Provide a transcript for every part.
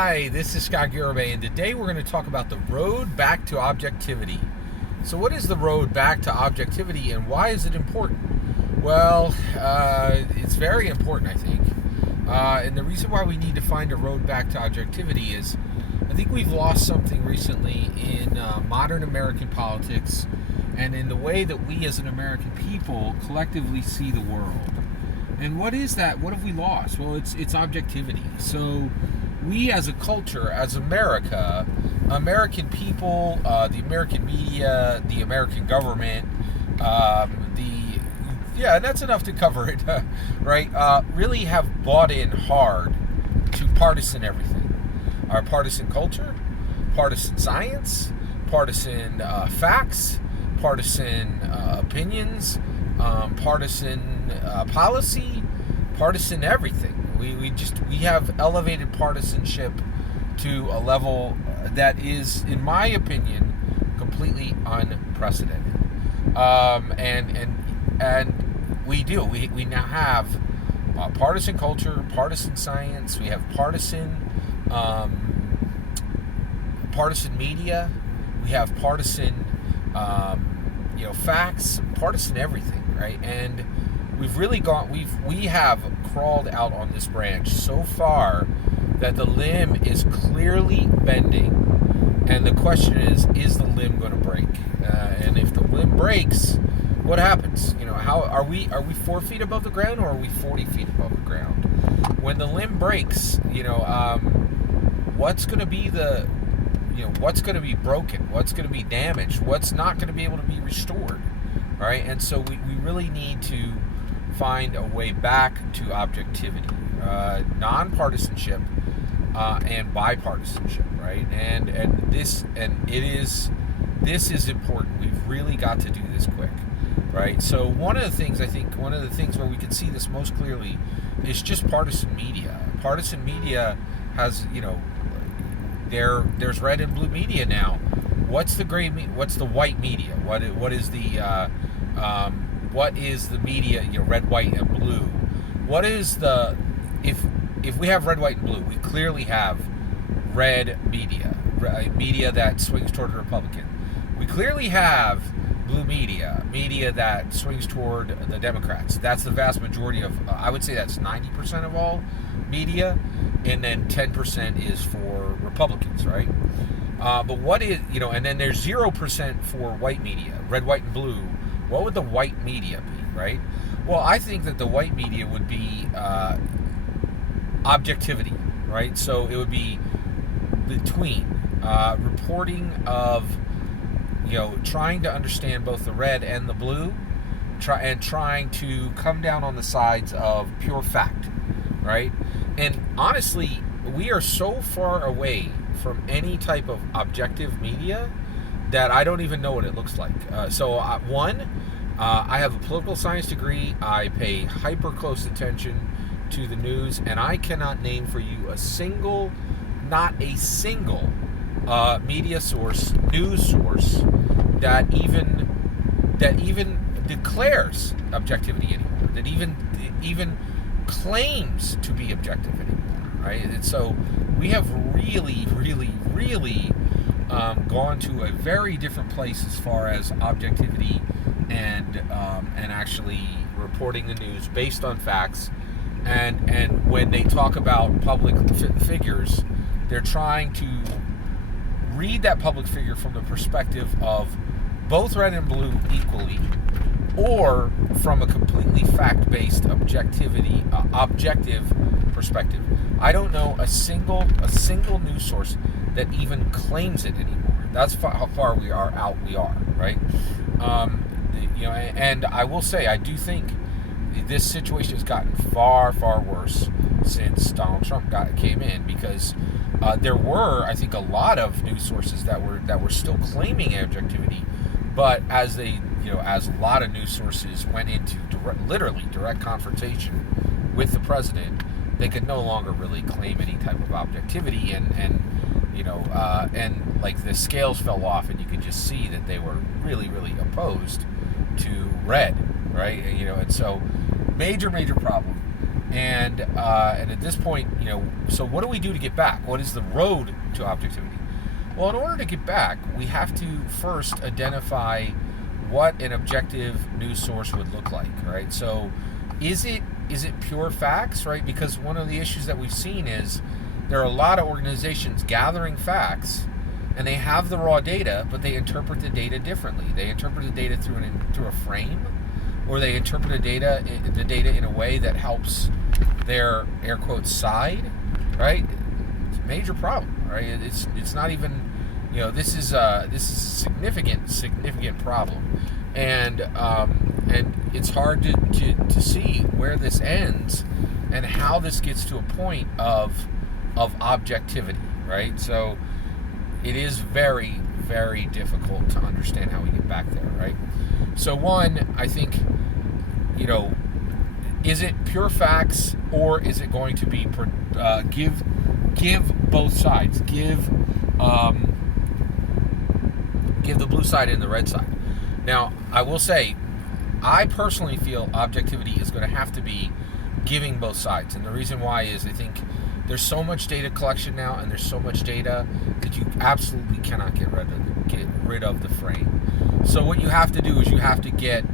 Hi, this is Scott Garibay, and today we're going to talk about the road back to objectivity. So what is the road back to objectivity, and why is it important? Well, it's very important, I think. And the reason why we need to find a road back to objectivity is I think we've lost something recently in modern American politics and in the way that we as an American people collectively see the world. And what is that? What have we lost? Well, it's objectivity. So we as a culture, as America, American people, the American media, the American government, and that's enough to cover it, right? Really have bought in hard to partisan everything. Our partisan culture, partisan science, partisan facts, partisan opinions, partisan policy, partisan everything. We have elevated partisanship to a level that is, in my opinion, completely unprecedented. And we do. We now have partisan culture, partisan science. We have partisan media. We have partisan facts, partisan everything, right? And we have crawled out on this branch so far that the limb is clearly bending, and the question is the limb going to break? And if the limb breaks, what happens? How are we 4 feet above the ground, or are we 40 feet above the ground? When the limb breaks, what's going to be what's going to be broken? What's going to be damaged? What's not going to be able to be restored? Right? And so we really need to find a way back to objectivity, nonpartisanship, and bipartisanship, right? And this is important. We've really got to do this quick, right? So one of the things where we can see this most clearly is just partisan media. Partisan media has, there's red and blue media now. What's the white media? What is the media? Red, white, and blue. What is if we have red, white, and blue? We clearly have red media, media that swings toward the Republican. We clearly have blue media that swings toward the Democrats. That's the vast majority of. I would say that's 90% of all media, and then 10% is for Republicans, right? But what is, and then there's 0% for white media, red, white, and blue. What would the white media be, right? Well, I think that the white media would be objectivity, right? So it would be between reporting of, trying to understand both the red and the blue, trying to come down on the sides of pure fact, right? And honestly, we are so far away from any type of objective media that I don't even know what it looks like. I have a political science degree. I pay hyper close attention to the news, and I cannot name for you not a single media source, news source that even declares objectivity anymore, that even claims to be objective anymore, right? And so we have really, really, really gone to a very different place as far as objectivity and actually reporting the news based on facts. And when they talk about public figures, they're trying to read that public figure from the perspective of both red and blue equally, or from a completely fact-based objective perspective. I don't know a single news source that even claims it anymore. That's how far we are, right? And I will say, I do think this situation has gotten far, far worse since Donald Trump came in, because there were, I think, a lot of news sources that were still claiming objectivity, but as a lot of news sources went into direct confrontation with the president, they could no longer really claim any type of objectivity, and like the scales fell off, and you could just see that they were really, really opposed to red, right? And so major problem. And at this point, so what do we do to get back? What is the road to objectivity? Well, in order to get back, we have to first identify what an objective news source would look like, right? So is it pure facts, right? Because one of the issues that we've seen is there are a lot of organizations gathering facts, and they have the raw data, but they interpret the data differently. They interpret the data through a frame, or they interpret the data in a way that helps their air quotes side, right? It's a major problem, right? It's not even, this is a significant problem, and it's hard to see where this ends and how this gets to a point of objectivity, right? So it is very, very difficult to understand how we get back there, right? So one, I think, is it pure facts, or is it going to be give both sides, give the blue side and the red side? Now, I will say, I personally feel objectivity is going to have to be giving both sides, and the reason why is I think there's so much data collection now, and there's so much data that you absolutely cannot get rid of the frame. So what you have to do is you have to get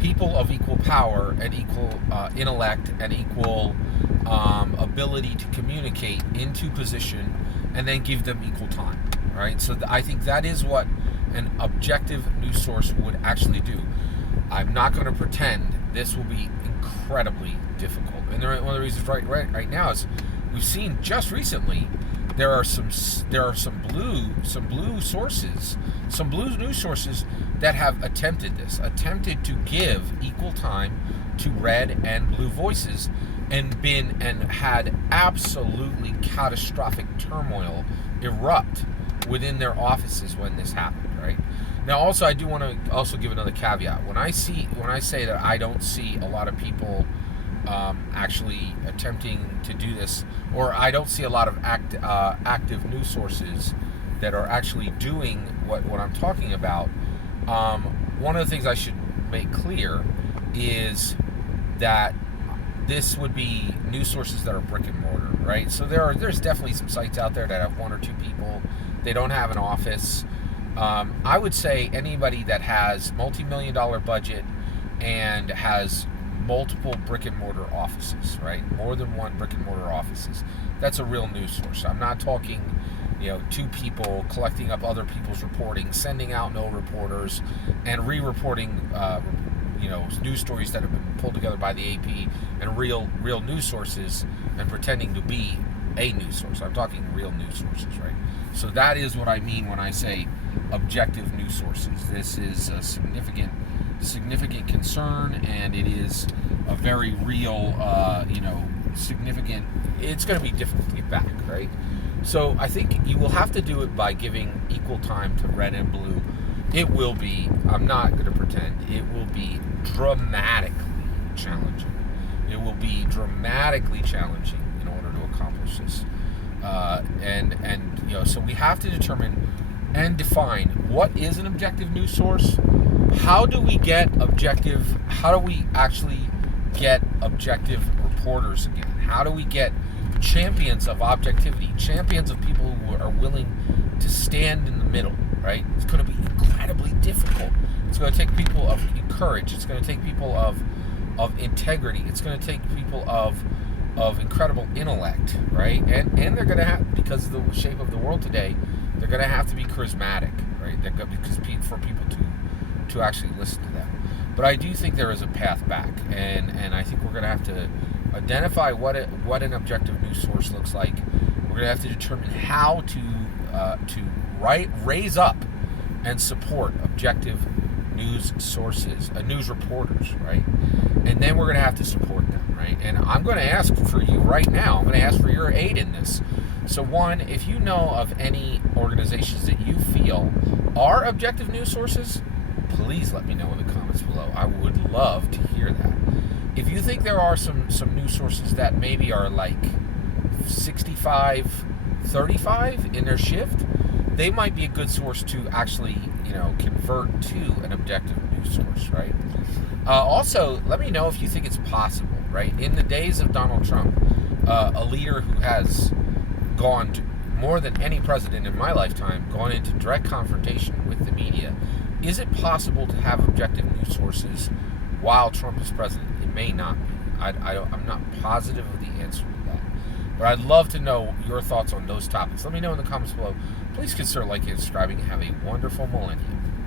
people of equal power and equal intellect and equal ability to communicate into position, and then give them equal time, right? So I think that is what an objective news source would actually do. I'm not going to pretend this will be incredibly difficult, and one of the reasons right now is we've seen just recently there are some blue news sources that have attempted to give equal time to red and blue voices, and had absolutely catastrophic turmoil erupt within their offices when this happened, right? Now, also, I do want to also give another caveat. When I say that I don't see a lot of people actually attempting to do this, or I don't see a lot of active news sources that are actually doing what I'm talking about, one of the things I should make clear is that this would be news sources that are brick and mortar, right? So there's definitely some sites out there that have one or two people. They don't have an office. I would say anybody that has multi-million-dollar budget and has multiple brick and mortar offices, right? More than one brick and mortar offices. That's a real news source. I'm not talking, two people collecting up other people's reporting, sending out no reporters, and re-reporting, news stories that have been pulled together by the AP and real news sources, and pretending to be a news source. I'm talking real news sources, right? So that is what I mean when I say objective news sources. This is a significant concern, and it is a very real, significant. It's going to be difficult to get back, right? So I think you will have to do it by giving equal time to red and blue. It will be, I'm not going to pretend, it will be dramatically challenging. It will be dramatically challenging in order to accomplish this. So we have to determine and define what is an objective news source. How do we actually get objective reporters again? How do we get champions of objectivity, champions of people who are willing to stand in the middle, right? It's going to be incredibly difficult. It's going to take people of courage. It's going to take people of integrity. It's going to take people of incredible intellect, right? And they're going to have, because of the shape of the world today, they're going to have to be charismatic, right? For people to actually listen to them. But I do think there is a path back, and I think we're going to have to identify what an objective news source looks like. We're going to have to determine how to raise up and support objective news sources, news reporters, right? And then we're going to have to support them, right? And I'm going to ask for you right now. I'm going to ask for your aid in this. So one, if you know of any organizations that you feel are objective news sources, please let me know in the comments below. I would love to hear that. If you think there are some news sources that maybe are like 65-35 in their shift, they might be a good source to actually, convert to an objective news source, right? Also, let me know if you think it's possible right? In the days of Donald Trump, a leader who has gone to, more than any president in my lifetime, gone into direct confrontation with the media. Is it possible to have objective news sources while Trump is president? It may not be. I'm not positive of the answer to that. But I'd love to know your thoughts on those topics. Let me know in the comments below. Please consider liking and subscribing. Have a wonderful millennium.